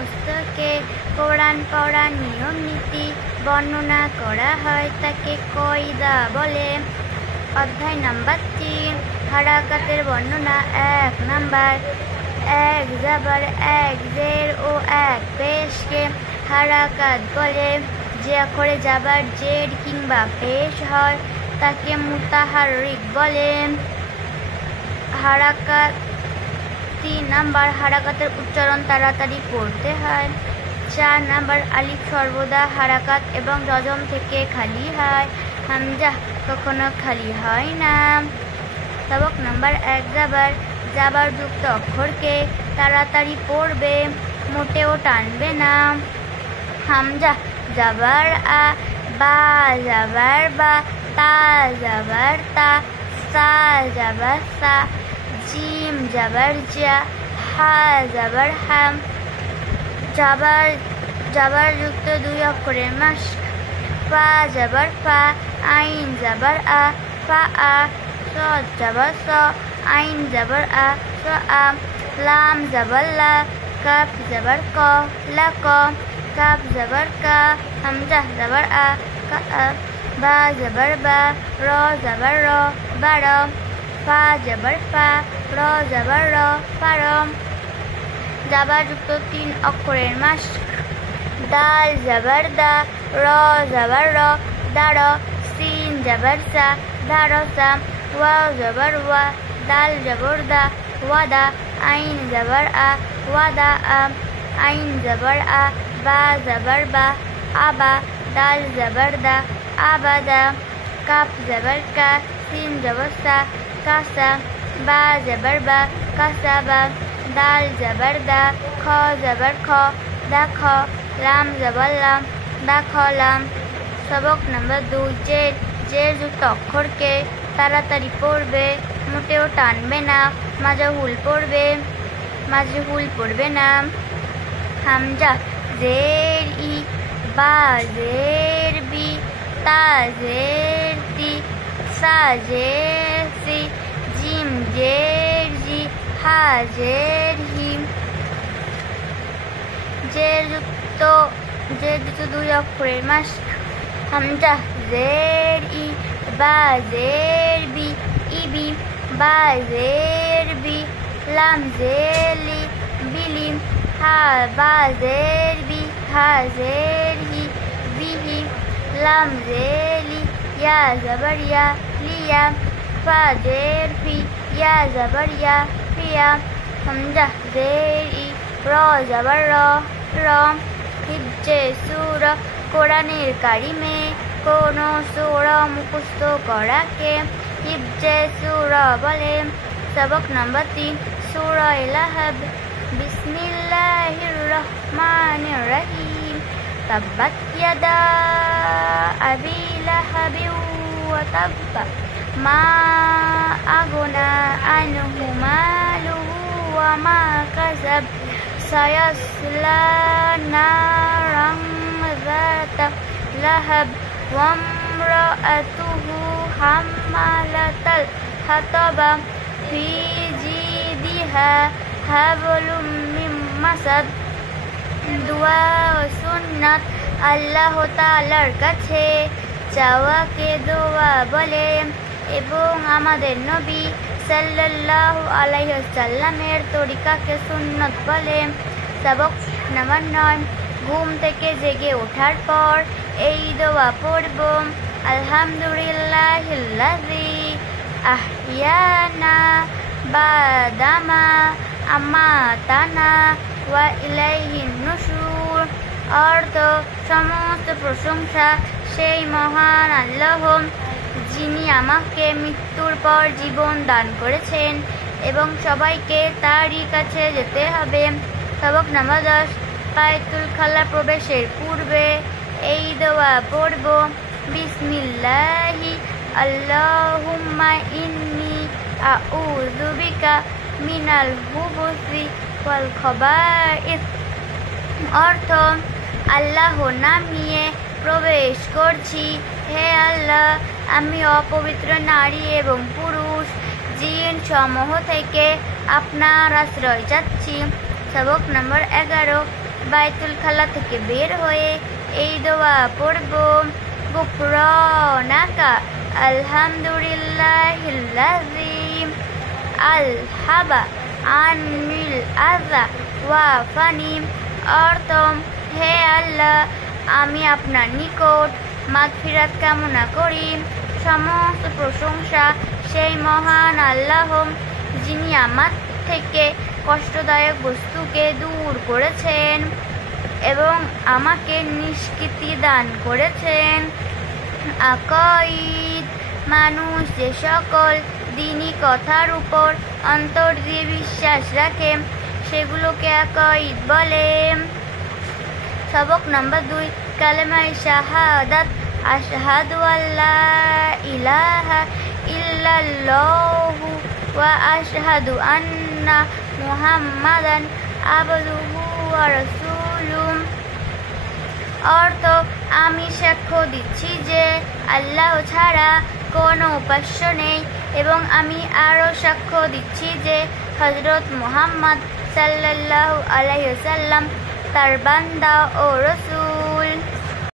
পুস্তকে কোরআন পড়ার নিয়ম নীতি বর্ণনা করা হয় তাকে কয়দা বলে। অধ্যায় নাম্বার 3, হারাকাতের বর্ণনা। 1 নাম্বার, এক জাবার এক জের ও এক পেশকে হারাকাত বলে। যে অক্ষরে জাবার জের কিংবা পেশ হয় তাকে মুতাহাররিক বলে। হারাকাত। 3 নাম্বার, হারাকাতের উচ্চারণ তাড়াতাড়ি পড়তে হয়। 4 নাম্বার, আলিফ সর্বদা হারাকাত এবং জজম থেকে খালি হয়, হামজা কখনো খালি হয় না। সবক নাম্বার 1, জাবার। জাবার যুক্ত অক্ষরকে তাড়াতাড়ি পড়বে, মোটেও টানবে না। হামজা জাবার আ, বা জাবার বা, তা জাবার তা, সা জাবার সা, জিম জাবার জা, হা জাবার হাম। জাবার যুক্ত 2 অক্ষরের মাস্ক। ফা জাবার ফা, আইন জাবার আ, ফা আ। সদ জাবার স, আইন জাবার আ, স আ। লাম জাবার লা, কাফ জাবার ক, লা ক। কাফ জাবার কা, হামজা জাবার আ, কা আ। বা জাবার বা, র জাবার র, বা র। ফা জাবার ফা, র জাবার র, ফা র। জাবার যুক্ত 3 অক্ষরের মাস্ক। দাল জাবার দা, র জাবার র, দা র। সিন জাবার সা, দা র সা। ওয়াও জাবার ওয়া, দাল জাবার দা, ওয়া দা। আইন জাবার আ, ওয়া দা আ। আইন জাবার আ, বা জাবার বা, আবা। দাল জাবার দা, আবাদা। কাফ জাবার কা, সিন জাবার সা, কাসা। বা জাবার বা, কাসাবা। দাল জাবার দা, খ জাবার খ, দা খ। লাম জাবার লাম, দা খ লাম। সবক নাম্বার 2, জের। জের যুক্ত অক্ষরকে তাড়াতাড়ি পড়বে, মোটেও টানবে না, মাজহুল পড়বে না। হামজা জের ই, বা জের বি, তা জের তি, সা জের সি, জিম জের জি, হা জের হি। জের যুক্ত 2 অক্ষরের মাস্ক। হামজা জের ই, বা জের বি, ইবি। বা জের বি, লাম জের লি, বিলি। হা বা জের বি, হা জের হি, বিহি। লাম জের লি, ইয়া জাবার ইয়া, লিয়া। ফা জের ফি, ইয়া জাবার ইয়া, ফিয়া। হামজা জের ই, র জাবার র, র। হিজ্জে সূরা, কোরআনের কারিমে কোনো সূরা মুখস্থ করাকে হিজ্জে সূরা বলে। সবক নাম্বার 3, সূরা লাহব। বিসমিল্লাহির রহমানির রহিম। তাব্বাত ইয়াদা আবি লাহাবিন ওয়া তাব্বা, মা আগনা আনহু মালুহু ওয়া মা কাসাব, সায়াসলা নারান যাতা লাহাব, ওয়া ইমরাআতুহু হাম্মালাতাল হাতাবা, ফি জিদিহা হাবলুম মিন মাসাদ। দোয়া ও সুন্নাত। আল্লাহ তাআলার কাছে চাওয়াকে দোয়া বলে এবং আমাদের নবী সাল্লাল্লাহু আলাইহি ওয়াসাল্লামের তরিকাকে সুন্নত বলে। সবক নাম্বার 9, ঘুম থেকে জেগে ওঠার পর এই দোয়া পড়ব। আলহামদুলিল্লাহিল্লাযী আহইয়ানা বাদামা আমাতানা ওয়া ইলাইহিন নুশুর। অর্থ, সমস্ত প্রশংসা সেই মহান আল্লাহ যিনি আমাকে মৃত্যুর পর জীবন দান করেছেন এবং সবাইকে তারই কাছে যেতে হবে। সবক নাম্বার 10, বায়তুল খালা প্রবেশের পূর্বে এই দোয়া পড়ব। বিসমিল্লাহি আল্লাহুম্মা ইন্নী আউযু বিকা মিনাল খুবুসি ওয়াল খাবাইস। অর্থ, আল্লাহর নাম নিয়ে প্রবেশ করছি, হে আল্লাহ আমি অপবিত্র নারী এবং পুরুষ জিন সমূহ থেকে আপনার আশ্রয় চাচ্ছি। সবক নম্বর 11, বাইতুল খালা থেকে বের হয়ে এই দোয়া পড়ব, গুফরানাকা আলহামদুলিল্লাহিল্লাযী আলহাবা আনিল আযা ওয়া ফানি। অর্থ, হে আল্লাহ, আমি আপনার নিকট মাগফিরাত কামনা করি। সমস্ত প্রশংসা সেই মহান আল্লাহ, যিনি আমার থেকে কষ্টদায়ক বস্তুকে দূর করেছেন এবং আমাকে নিষ্কৃতি দান করেছেন। আকাইদ, মানুষ যে সকল দ্বীনি কথার উপর অন্তর দিয়ে বিশ্বাস রাখে সেগুলোকে আকাইদ বলে। সবক নম্বর 2, কালেমায়ে শাহাদাত। আশহাদু আল্লা ইলাহা ইল্লাল্লাহু ওয়া আশহাদু আন্না মুহাম্মাদান আবদুহু ওয়া রাসূলুহু। অর্থ, আমি সাক্ষ্য দিচ্ছি যে আল্লাহ ছাড়া কোনো উপাস্য নেই এবং আমি আরও সাক্ষ্য দিচ্ছি যে হযরত মুহাম্মদ সাল্লাল্লাহু আলাইহি ওয়াসাল্লাম তার বান্দা ও রাসূল।